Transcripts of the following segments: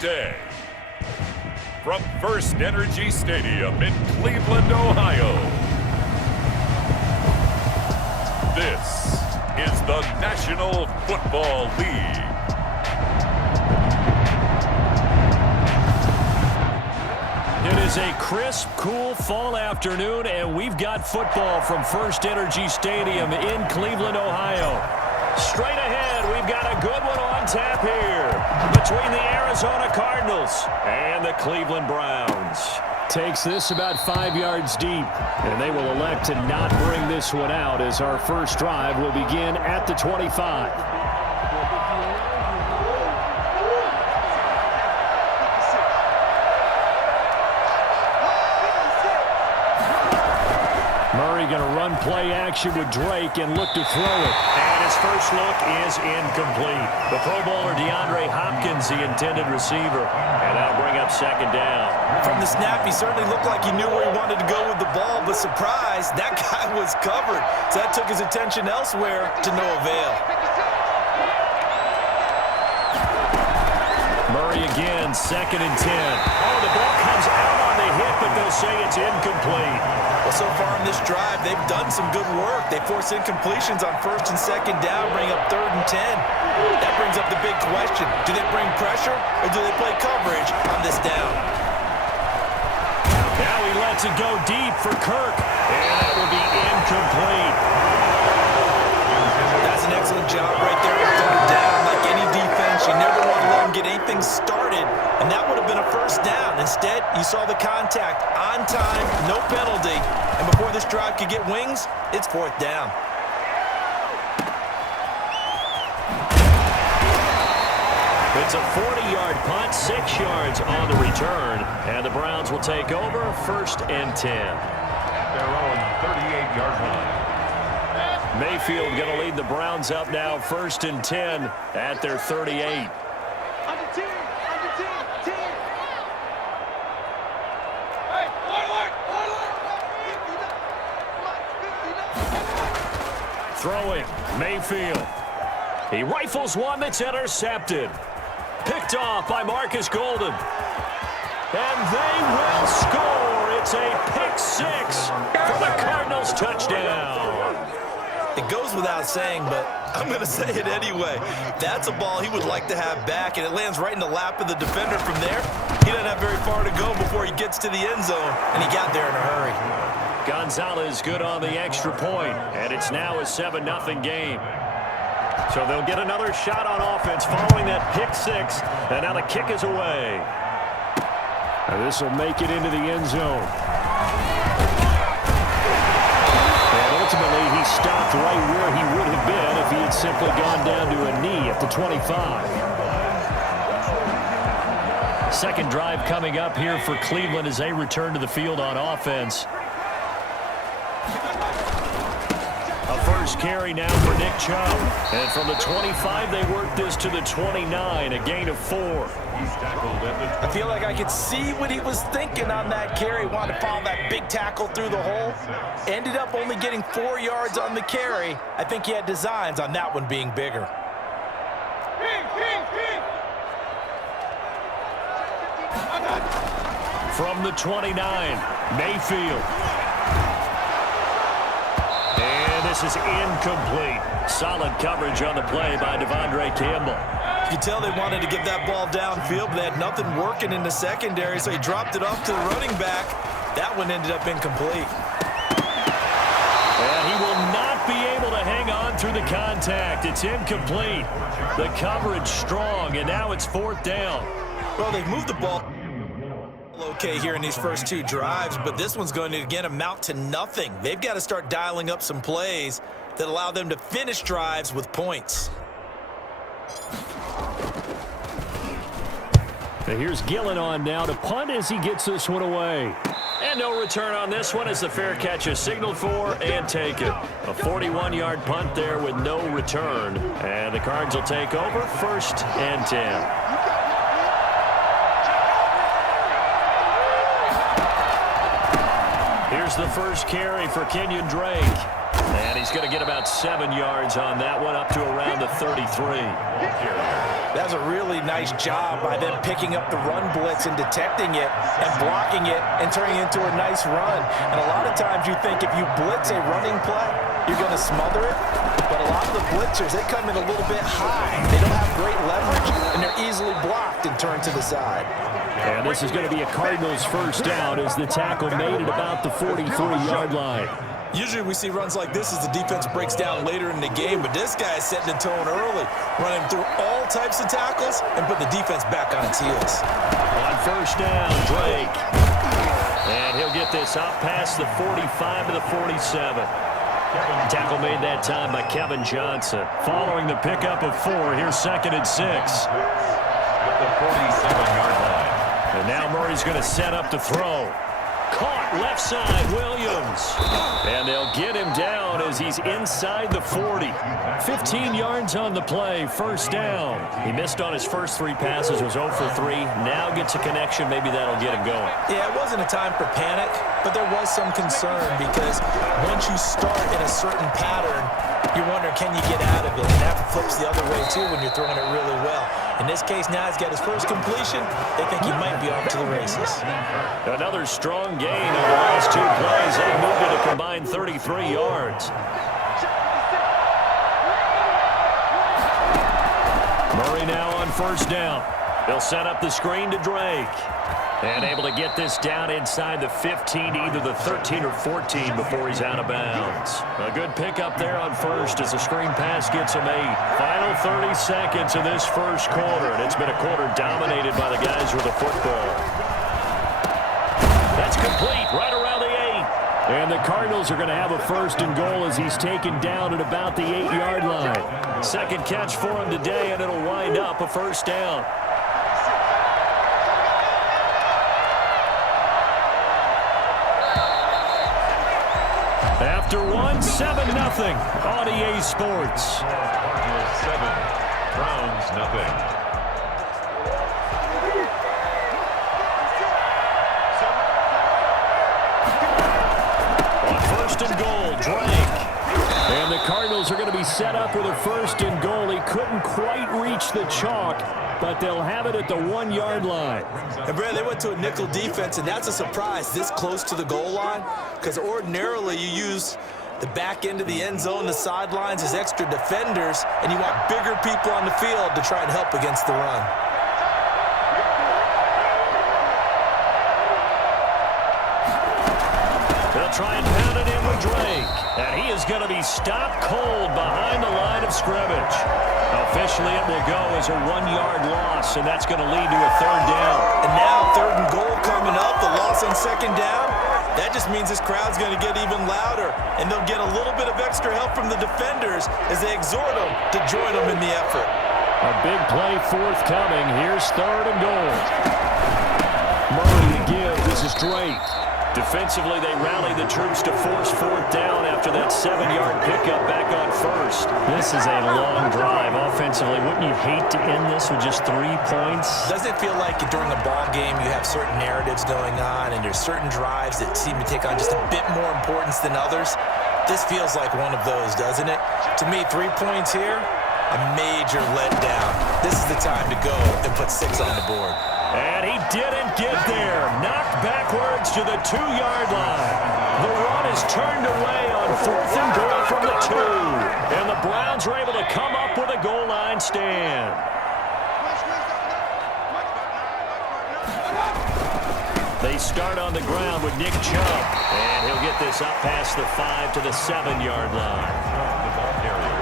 day. From First Energy Stadium in Cleveland, Ohio, this is the National Football League. It is a crisp, cool fall afternoon, and we've got football from First Energy Stadium in Cleveland, Ohio. Straight ahead, we've got a good one on tap here between the Arizona Cardinals and the Cleveland Browns. Takes this about 5 yards deep, and they will elect to not bring this one out as our first drive will begin at the 25. Murray going to run play action with Drake and look to throw it. And his first look is incomplete. The Pro Bowler DeAndre Hopkins, the intended receiver. And that'll bring up second down. From the snap, he certainly looked like he knew where he wanted to go with the ball, but surprise, that guy was covered. So that took his attention elsewhere to no avail. Murray again, 2nd and 10. Oh, the ball comes out on the hit, but they'll say it's incomplete. Well, so far in this drive, they've done some good work. They force incompletions on 1st and 2nd down, bring up 3rd and 10. That brings up the big question. Do they bring pressure, or do they play coverage on this down? Now he lets it go deep for Kirk, and that will be incomplete. That's an excellent job right there on 3rd down. Like any defense, you never want to let them get anything started, and that would have been a first down. Instead, you saw the contact on time, no penalty, and before this drive could get wings, it's 4th down. It's a 40-yard punt, 6 yards on the return, and the Browns will take over 1st and 10. Their own 38-yard line. Mayfield going to lead the Browns up now 1st and 10 at their 38. Throwing, Mayfield. He rifles one that's intercepted. Picked off by Marcus Golden. And they will score. It's a pick 6 for the Cardinals touchdown. It goes without saying, but I'm going to say it anyway. That's a ball he would like to have back, and it lands right in the lap of the defender from there. He doesn't have very far to go before he gets to the end zone, and he got there in a hurry. Gonzalez good on the extra point, and it's now a 7-0 game. So they'll get another shot on offense following that pick 6, and now the kick is away. And this will make it into the end zone. And ultimately, he stopped right where he would have been if he had simply gone down to a knee at the 25. Second drive coming up here for Cleveland as they return to the field on offense. A first carry now for Nick Chubb. And from the 25, they work this to the 29, a gain of 4. I feel like I could see what he was thinking on that carry. Wanted to follow that big tackle through the hole. Ended up only getting 4 yards on the carry. I think he had designs on that one being bigger. From the 29, Mayfield. And this is incomplete. Solid coverage on the play by Devondre Campbell. You can tell they wanted to get that ball downfield, but they had nothing working in the secondary, so he dropped it off to the running back. That one ended up incomplete. And he will not be able to hang on through the contact. It's incomplete. The coverage strong, and now it's 4th down. Well, they've moved the ball okay here in these first 2 drives, but this one's going to again amount to nothing. They've got to start dialing up some plays that allow them to finish drives with points. And here's Gillen on now to punt as he gets this one away. And no return on this one as the fair catch is signaled for and taken. A 41-yard punt there with no return. And the Cards will take over 1st and 10. Here's the first carry for Kenyon Drake. And he's going to get about 7 yards on that one, up to around the 33. That's a really nice job by them picking up the run blitz and detecting it and blocking it and turning it into a nice run. And a lot of times you think if you blitz a running play, you're going to smother it. But a lot of the blitzers, they come in a little bit high. They don't have great leverage, and they're easily blocked and turned to the side. And this is going to be a Cardinals first down as the tackle made at about the 43-yard line. Usually we see runs like this as the defense breaks down later in the game, but this guy is setting the tone early, running through all types of tackles and put the defense back on its heels. On first down, Drake. And he'll get this up past the 45 to the 47. Tackle made that time by Kevin Johnson. Following the pickup of 4, here's 2nd and 6. At the 47-yard line. And now Murray's going to set up to throw. Caught left side, Williams. And they'll get him down as he's inside the 40. 15 yards on the play, first down. He missed on his first 3 passes, was 0 for 3. Now gets a connection, maybe that'll get him going. Yeah, it wasn't a time for panic, but there was some concern because once you start in a certain pattern, you're wondering, can you get out of it? And that flips the other way, too, when you're throwing it really well. In this case, now he's got his first completion. They think he might be off to the races. Another strong gain on the last 2 plays. They moved it a combined 33 yards. Murray now on first down. They'll set up the screen to Drake. And able to get this down inside the 15, either the 13 or 14 before he's out of bounds. A good pickup there on first as the screen pass gets him 8. Final 30 seconds of this first quarter, and it's been a quarter dominated by the guys with the football. That's complete, right around the 8. And the Cardinals are going to have a first and goal as he's taken down at about the 8-yard line. Second catch for him today, and it'll wind up a first down. After 1, 7-0 on EA Sports. Cardinals 7, Browns nothing. On first and goal, Drake. And the Cardinals are going to be set up with a first and goal. He couldn't quite reach the chalk, but they'll have it at the 1-yard line. And, Brad, they went to a nickel defense, and that's a surprise this close to the goal line because ordinarily you use the back end of the end zone, the sidelines as extra defenders, and you want bigger people on the field to try and help against the run. They'll try and pound it in with Drake. And he is going to be stopped cold behind the line of scrimmage. Officially, it will go as a 1-yard loss, and that's going to lead to a third down. And now 3rd and goal coming up, the loss on 2nd down. That just means this crowd's going to get even louder, and they'll get a little bit of extra help from the defenders as they exhort them to join them in the effort. A big play forthcoming. Here's 3rd and goal. Murray to give. This is Drake. Defensively, they rally the troops to force 4th down after that 7-yard pickup back on first. This is a long drive offensively. Wouldn't you hate to end this with just 3 points? Doesn't it feel like during a ball game you have certain narratives going on and there's certain drives that seem to take on just a bit more importance than others? This feels like one of those, doesn't it? To me, 3 points here, a major letdown. This is the time to go and put 6 on the board. And he didn't get there. Knocked backwards to the 2-yard line. The run is turned away on 4th and goal from the 2. And the Browns are able to come up with a goal line stand. They start on the ground with Nick Chubb. And he'll get this up past the 5 to the 7-yard line.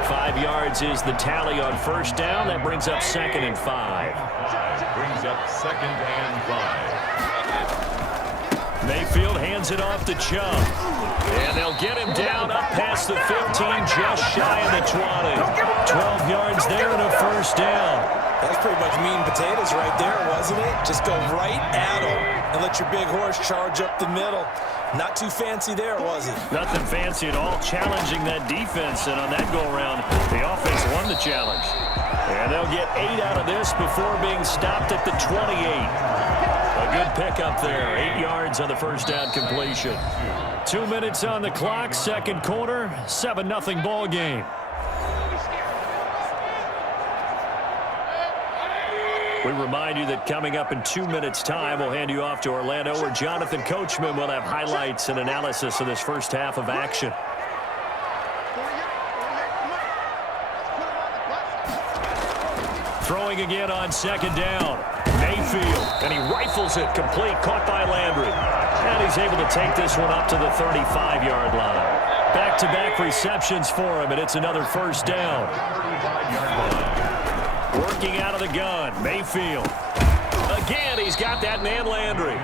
5 yards is the tally on first down. That brings up 2nd and 5. Brings up 2nd and 5. Mayfield hands it off to Chubb. And they'll get him down up past the 15, just shy of the 20. 12 yards there and a first down. That's pretty much meat and potatoes right there, wasn't it? Just go right at him and let your big horse charge up the middle. Not too fancy there, was it? Nothing fancy at all, challenging that defense. And on that go-around, the offense won the challenge. And they'll get 8 out of this before being stopped at the 28. A good pickup there. 8 yards on the first down completion. 2 minutes on the clock, second quarter, 7-0 ball game. We remind you that coming up in 2 minutes' time, we'll hand you off to Orlando, where Jonathan Coachman will have highlights and analysis of this first half of action. Throwing again on second down. Mayfield, and he rifles it complete, caught by Landry. And he's able to take this one up to the 35-yard line. Back-to-back receptions for him, and it's another first down. Working out of the gun, Mayfield. Again, he's got that man Landry.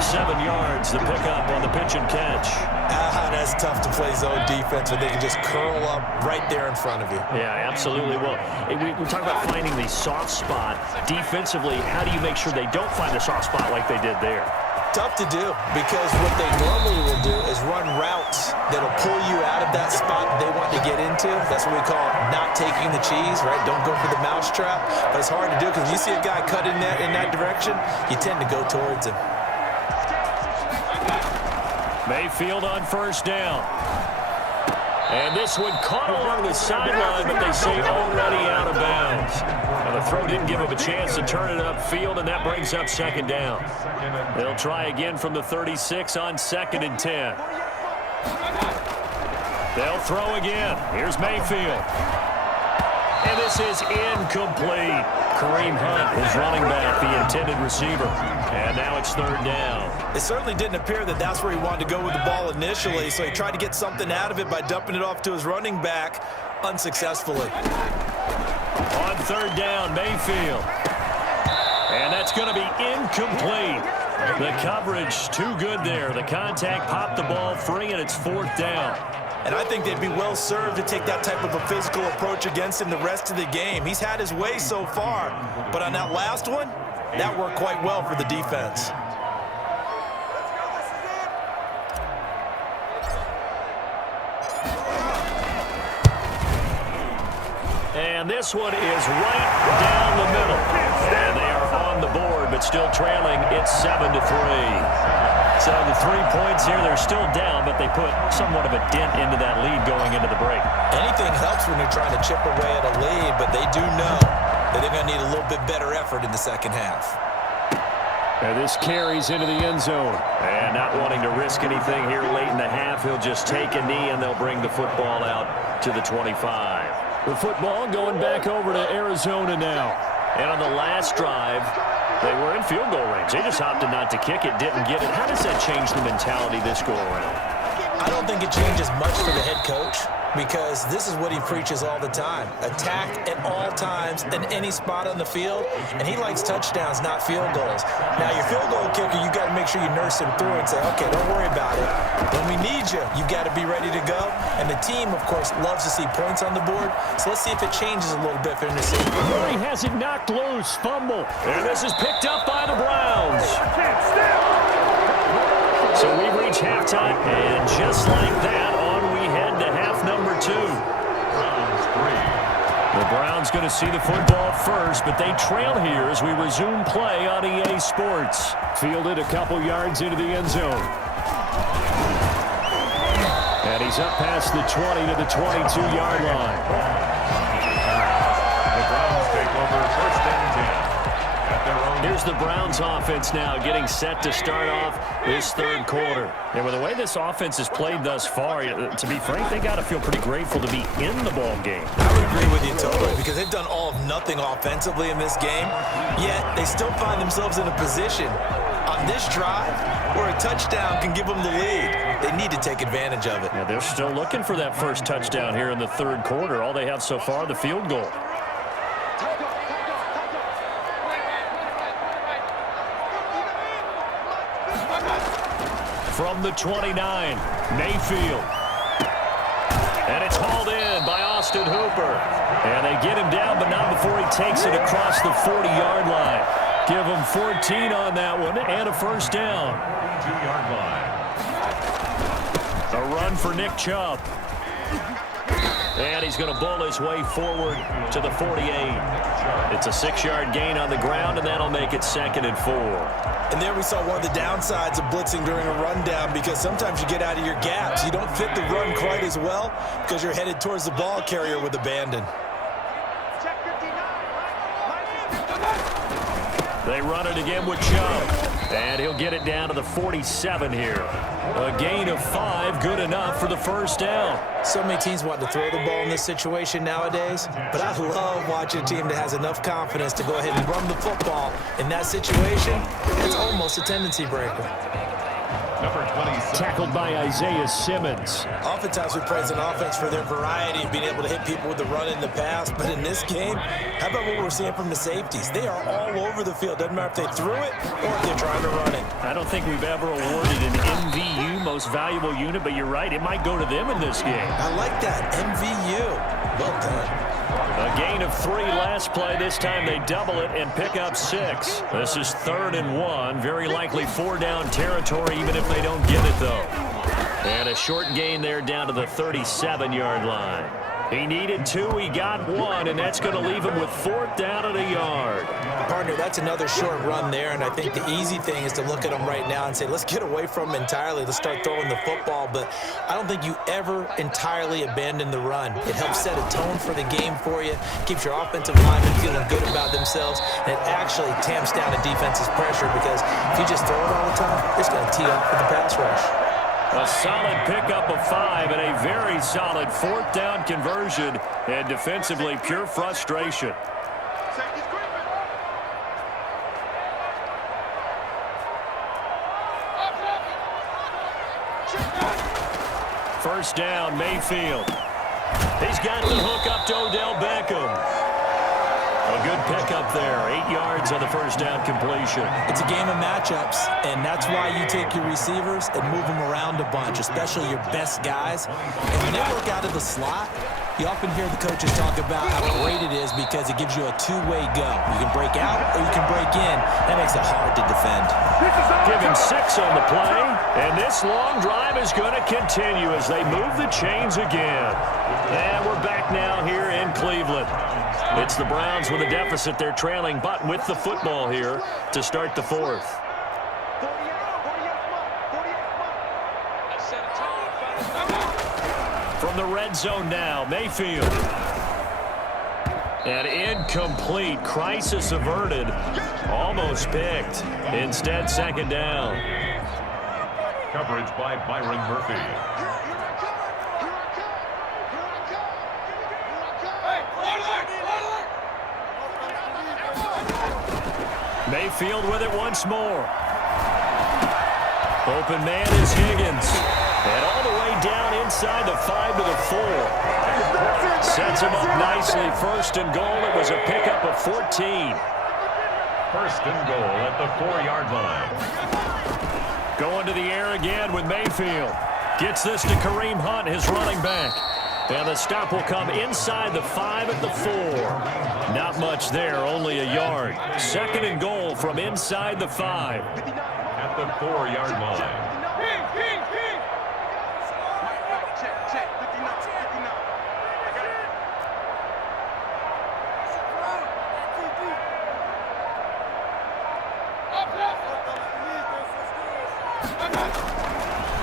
7 yards, the pickup on the pitch and catch. That's tough to play zone defense when they can just curl up right there in front of you. Yeah, absolutely. Well, we talk about finding the soft spot. Defensively, how do you make sure they don't find the soft spot like they did there? Tough to do, because what they normally will do is run routes that'll pull you out of that spot they want to get into. That's what we call not taking the cheese, right? Don't go for the mousetrap. But it's hard to do, because when you see a guy cut in that direction, you tend to go towards him. Mayfield on first down. And this one caught along the sideline, but they say already out of bounds. And the throw didn't give him a chance to turn it upfield, and that brings up second down. They'll try again from the 36 on 2nd and 10. They'll throw again. Here's Mayfield. And this is incomplete. Kareem Hunt is running back, the intended receiver. And now it's third down. It certainly didn't appear that that's where he wanted to go with the ball initially, so he tried to get something out of it by dumping it off to his running back unsuccessfully. On third down, Mayfield. And that's going to be incomplete. The coverage too good there. The contact popped the ball free, and it's fourth down. And I think they'd be well served to take that type of a physical approach against him the rest of the game. He's had his way so far, but on that last one, that worked quite well for the defense. And this one is right down the middle. And they are on the board, but still trailing. It's 7-3. So the 3 points here, they're still down, but they put somewhat of a dent into that lead going into the break. Anything helps when you're trying to chip away at a lead, but they do know that they're going to need a little bit better effort in the second half. And this carries into the end zone. And not wanting to risk anything here late in the half, he'll just take a knee, and they'll bring the football out to the 25. The football going back over to Arizona now. And on the last drive, they were in field goal range. They just opted not to kick it, didn't get it. How does that change the mentality this go around? I don't think it changes much for the head coach, because this is what he preaches all the time. Attack at all times in any spot on the field, and he likes touchdowns, not field goals. Now, your field goal kicker, you got to make sure you nurse him through and say, okay, don't worry about it. When we need you, you've got to be ready to go. And the team, of course, loves to see points on the board, so let's see if it changes a little bit for him to see. He has it knocked loose, fumble. And this is picked up by the Browns. So we reach halftime, and just like that, on we head to half number 2. The Browns going to see the football first, but they trail here as we resume play on EA Sports. Fielded a couple yards into the end zone. And he's up past the 20 to the 22-yard line. The Browns take over first and 10. Here's the Browns offense now getting set to start off this third quarter. And with the way this offense has played thus far, to be frank, they got to feel pretty grateful to be in the ball game. I would agree with you totally, because they've done all of nothing offensively in this game, yet they still find themselves in a position on this drive where a touchdown can give them the lead. They need to take advantage of it. Yeah, they're still looking for that first touchdown here in the third quarter. All they have so far, the field goal. From the 29, Mayfield. And it's hauled in by Austin Hooper. And they get him down, but not before he takes it across the 40-yard line. Give him 14 on that one and a first down. 2-yard line. A run for Nick Chubb. And he's going to bull his way forward to the 48. It's a 6-yard gain on the ground, and that'll make it 2nd and 4. And there we saw one of the downsides of blitzing during a rundown, because sometimes you get out of your gaps. You don't fit the run quite as well because you're headed towards the ball carrier with abandon. They run it again with Chubb. And he'll get it down to the 47 here. A gain of 5, good enough for the first down. So many teams want to throw the ball in this situation nowadays, but I love watching a team that has enough confidence to go ahead and run the football. In that situation, it's almost a tendency breaker. Number 27. Tackled by Isaiah Simmons. Oftentimes we praise an offense for their variety of being able to hit people with the run in the pass, but in this game, how about what we're seeing from the safeties? They are all over the field. Doesn't matter if they threw it or if they're trying to run it. I don't think we've ever awarded an MVU, most valuable unit, but you're right, it might go to them in this game. I like that, MVU. Well done. A gain of 3 last play. This time they double it and pick up 6. This is 3rd and 1. Very likely 4-down territory, even if they don't get it, though. And a short gain there down to the 37-yard line. He needed 2, he got 1, and that's going to leave him with 4th down at a yard. Partner, that's another short run there, and I think the easy thing is to look at him right now and say, let's get away from him entirely. Let's start throwing the football, but I don't think you ever entirely abandon the run. It helps set a tone for the game for you, keeps your offensive linemen feeling good about themselves, and it actually tamps down a defense's pressure, because if you just throw it all the time, it's going to tee off with the pass rush. A solid pickup of 5 and a very solid 4th down conversion, and defensively pure frustration. First down, Mayfield. He's got the hook up to Odell Beckham. A good pickup there, 8 yards on the first down completion. It's a game of matchups, and that's why you take your receivers and move them around a bunch, especially your best guys. And when they work out of the slot, you often hear the coaches talk about how great it is because it gives you a two-way go. You can break out or you can break in. That makes it hard to defend. Give him 6 on the play, and this long drive is going to continue as they move the chains again. And we're back now here in Cleveland. It's the Browns with a deficit. They're trailing, but with the football here to start the 4th. From the red zone now, Mayfield. And incomplete. Crisis averted. Almost picked. Instead, 2nd down. Coverage by Byron Murphy. Mayfield with it once more. Open man is Higgins. And all the way down inside the 5 to the 4. Sets him up nicely. 1st and goal. It was a pickup of 14. 1st and goal at the 4-yard line. Going to the air again with Mayfield. Gets this to Kareem Hunt, his running back. And the stop will come inside the 5 at the 4. Not much there, only a yard. 2nd and goal from inside the 5. At the 4-yard line.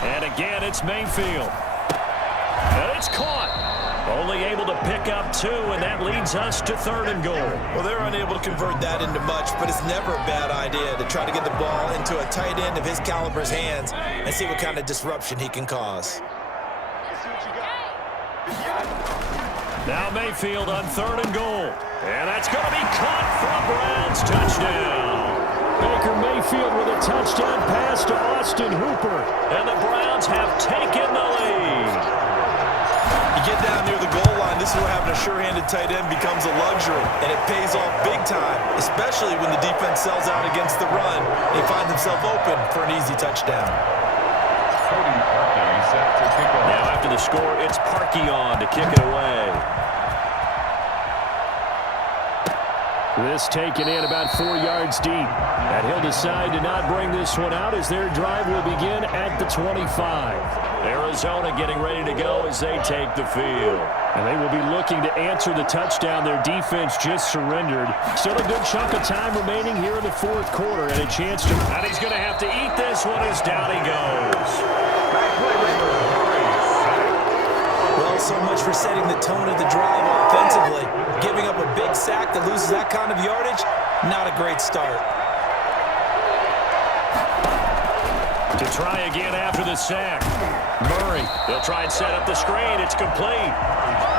And again, it's Mayfield. And it's caught. Only able to pick up 2, and that leads us to 3rd and goal. Well, they're unable to convert that into much, but it's never a bad idea to try to get the ball into a tight end of his caliber's hands and see what kind of disruption he can cause. Now Mayfield on 3rd and goal. And that's going to be caught for a Browns touchdown. Baker Mayfield with a touchdown pass to Austin Hooper. And the Browns have taken the lead. You get down near the goal line, this is where having a sure-handed tight end becomes a luxury, and it pays off big time, especially when the defense sells out against the run. They find themselves open for an easy touchdown. Cody Parkey set to kick off. Now after the score, it's Parkey on to kick it away. This taken in about 4 yards deep. And he'll decide to not bring this one out as their drive will begin at the 25. Arizona getting ready to go as they take the field. And they will be looking to answer the touchdown their defense just surrendered. Still a good chunk of time remaining here in the fourth quarter and a chance to... And he's going to have to eat this one as down he goes. Well, so much for setting the tone of the drive offensively. Giving up a big sack that loses that kind of yardage, not a great start. To try again after the sack. Murray, they'll try and set up the screen. It's complete.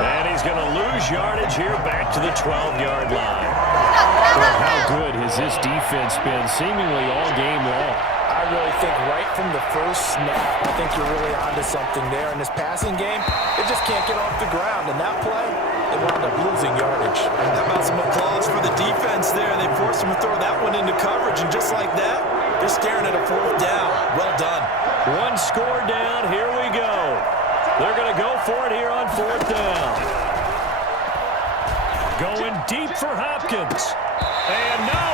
And he's going to lose yardage here back to the 12-yard line. Well, how good has this defense been seemingly all game long? I really think right from the first snap, I think you're really onto something there. In this passing game, they just can't get off the ground. And that play, they wound up losing yardage. How about some applause for the defense there? They forced him to throw that one into coverage, and just like that, they're staring at a fourth down. Well done. One score down. Here we go. They're going to go for it here on fourth down. Going deep for Hopkins. And no,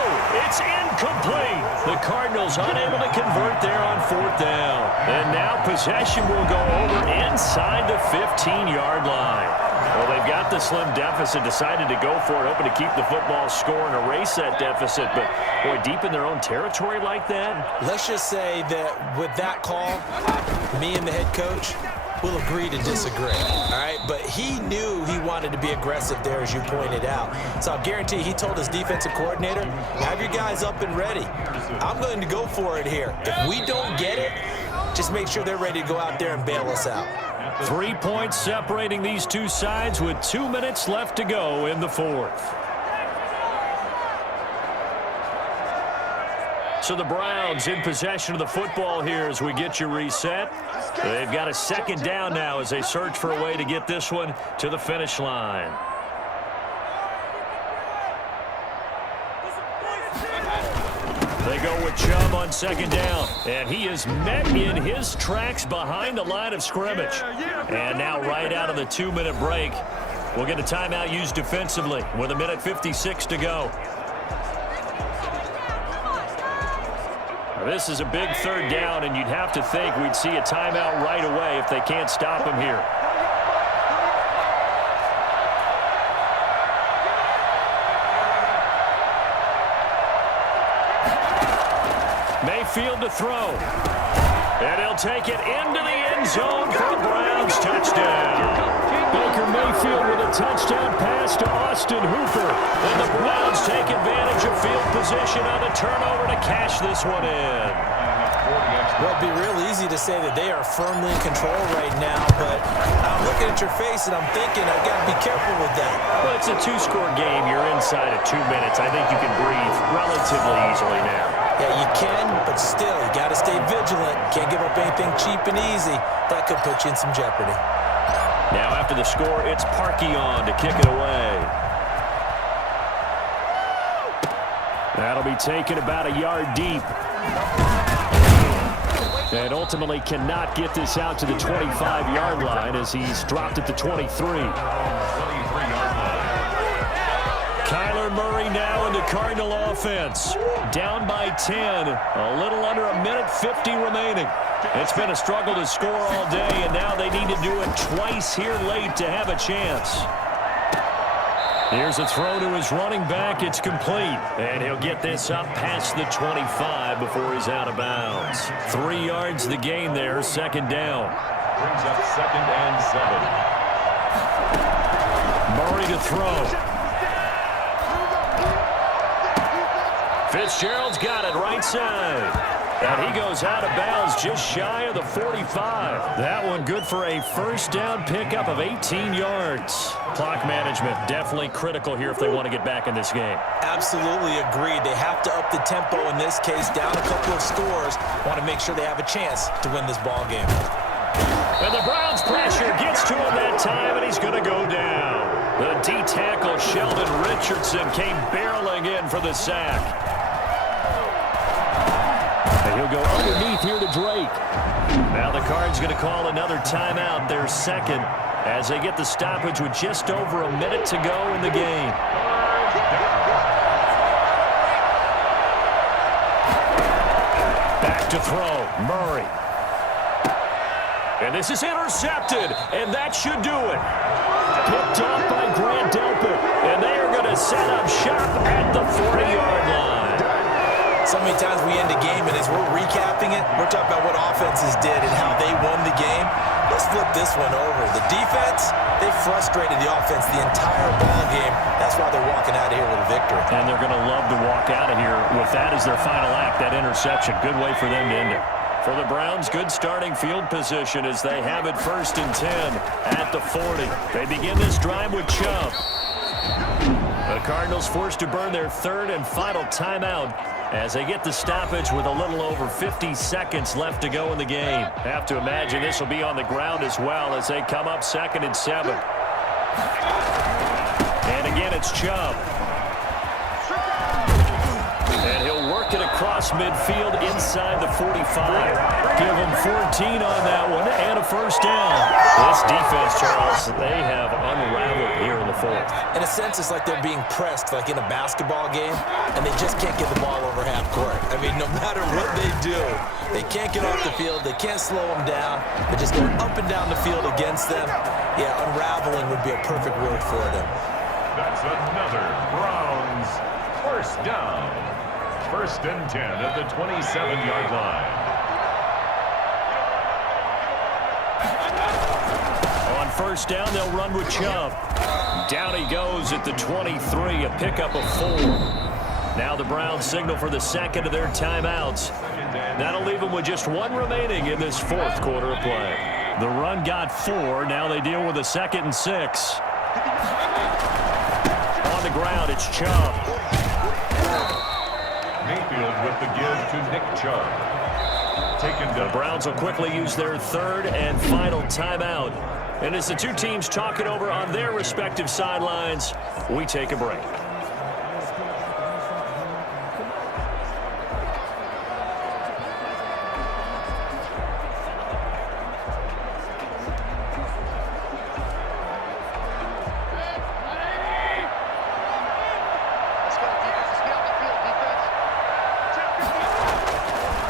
it's incomplete. The Cardinals unable to convert there on fourth down. And now possession will go over inside the 15-yard line. Well, they've got the slim deficit, decided to go for it, hoping to keep the football score and erase that deficit. But, boy, deep in their own territory like that. Let's just say that with that call, me and the head coach will agree to disagree, all right? But he knew he wanted to be aggressive there, as you pointed out. So I'll guarantee he told his defensive coordinator, have your guys up and ready. I'm going to go for it here. If we don't get it, just make sure they're ready to go out there and bail us out. 3 points separating these two sides with 2 minutes left to go in the fourth. So the Browns in possession of the football here as we get you reset. They've got a second down now as they search for a way to get this one to the finish line. They go with Chubb on second down, and he is met in his tracks behind the line of scrimmage. And now right out of the 2-minute break, we'll get a timeout used defensively with 1:56 to go. This is a big third down, and you'd have to think we'd see a timeout right away if they can't stop him here. Mayfield to throw. And he'll take it into the end zone for a Browns touchdown. Baker Mayfield with a touchdown pass to Austin Hooper. And the Browns take advantage of field position on the turnover to cash this one in. Well, it'd be real easy to say that they are firmly in control right now, but I'm looking at your face and I'm thinking I've got to be careful with that. Well, it's a 2-score game. You're inside of 2 minutes. I think you can breathe relatively easily now. Yeah, you can, but still, you got to stay vigilant. Can't give up anything cheap and easy. That could put you in some jeopardy. Now after the score, it's Parkey on to kick it away. That'll be taken about a yard deep. And ultimately cannot get this out to the 25-yard line as he's dropped at the 23. Kyler Murray now in the Cardinal offense. Down by 10. A little under 1:50 remaining. It's been a struggle to score all day, and now they need to do it twice here late to have a chance. Here's a throw to his running back. It's complete. And he'll get this up past the 25 before he's out of bounds. 3 yards the gain there, second down. Brings up 2nd and 7. Murray to throw. Fitzgerald's got it right side. And he goes out of bounds just shy of the 45. That one good for a first down pickup of 18 yards. Clock management definitely critical here if they want to get back in this game. Absolutely agreed. They have to up the tempo in this case, down a couple of scores. Want to make sure they have a chance to win this ball game. And the Browns pressure gets to him that time, and he's going to go down. The D-tackle Sheldon Richardson came barreling in for the sack. And he'll go underneath here to Drake. Now the Cards going to call another timeout, their second, as they get the stoppage with just over a minute to go in the game. to throw. Murray. And this is intercepted, and that should do it. Picked off by Grant Delpit, and they are going to set up shop at the 40-yard line. So many times we end a game, and as we're recapping it, we're talking about what offenses did and how they won the game. Let's flip this one over. The defense, they frustrated the offense the entire ball game. That's why they're walking out of here with a victory. And they're going to love to walk out of here with that as their final act, that interception. Good way for them to end it. For the Browns, good starting field position as they have it 1st and 10 at the 40. They begin this drive with Chubb. The Cardinals forced to burn their 3rd and final timeout as they get the stoppage with a little over 50 seconds left to go in the game. Have to imagine this will be on the ground as well as they come up 2nd and 7. And again, it's Chubb. And he'll work it across midfield inside the 45. Give him 14 on that one and a 1st down. This defense, Charles, they have unraveled here in the 4th. In a sense, it's like they're being pressed like in a basketball game, and they just can't get the ball over half court. I mean, no matter what they do, they can't get off the field. They can't slow them down. They're just going up and down the field against them. Yeah, unraveling would be a perfect word for them. That's another Browns 1st down. 1st and 10 at the 27-yard line. On 1st down, they'll run with Chubb. Down he goes at the 23, a pickup of 4. Now the Browns signal for the 2nd of their timeouts. That'll leave them with just 1 remaining in this 4th quarter of play. The run got 4. Now they deal with a 2nd and 6. On the ground, it's Chubb. Mayfield with the give to Nick Chubb. The Browns will quickly use their 3rd and final timeout. And as the two teams talk it over on their respective sidelines, we take a break.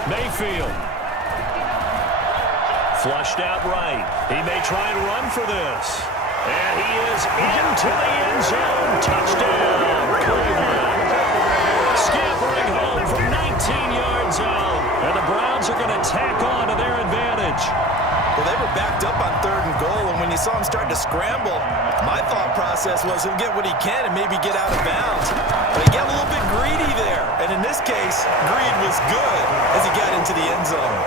Mayfield. Flushed out right. He may try and run for this. And he is into the end zone. Touchdown, Cleveland. Scampering home from 19 yards out. And the Browns are going to tack on to their advantage. Well, they were backed up on 3rd and goal, and when you saw him start to scramble, my thought process was he'll get what he can and maybe get out of bounds. But he got a little bit greedy there, and in this case, greed was good as he got into the end zone.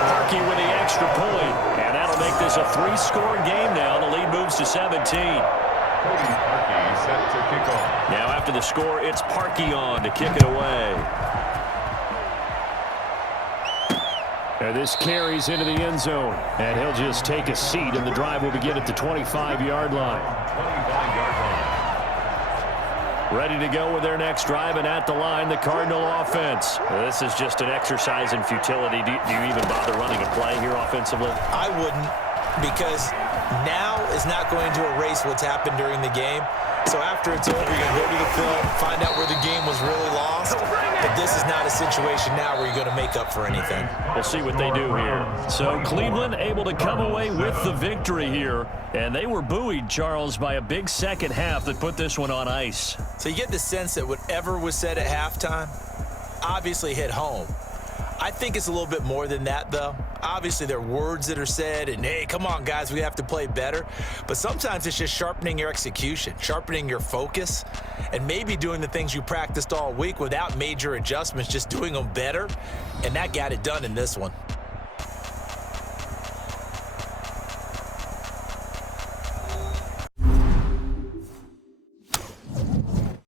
Parkey with the extra point, and that'll make this a 3-score game now. The lead moves to 17. Cody Parkey set to kick off. Now after the score, it's Parkey on to kick it away. And this carries into the end zone. And he'll just take a seat, and the drive will begin at the 25-yard line. 25-yard line. Ready to go with their next drive, and at the line, the Cardinal offense. This is just an exercise in futility. Do you even bother running a play here offensively? I wouldn't, because now is not going to erase what's happened during the game. So after it's over, you're going to go to the film, find out where the game was really lost. But this is not a situation now where you're going to make up for anything. We'll see what they do here. So Cleveland able to come away with the victory here. And they were buoyed, Charles, by a big second half that put this one on ice. So you get the sense that whatever was said at halftime obviously hit home. I think it's a little bit more than that, though. Obviously, there are words that are said, and, hey, come on, guys, we have to play better. But sometimes it's just sharpening your execution, sharpening your focus, and maybe doing the things you practiced all week without major adjustments, just doing them better. And that got it done in this one.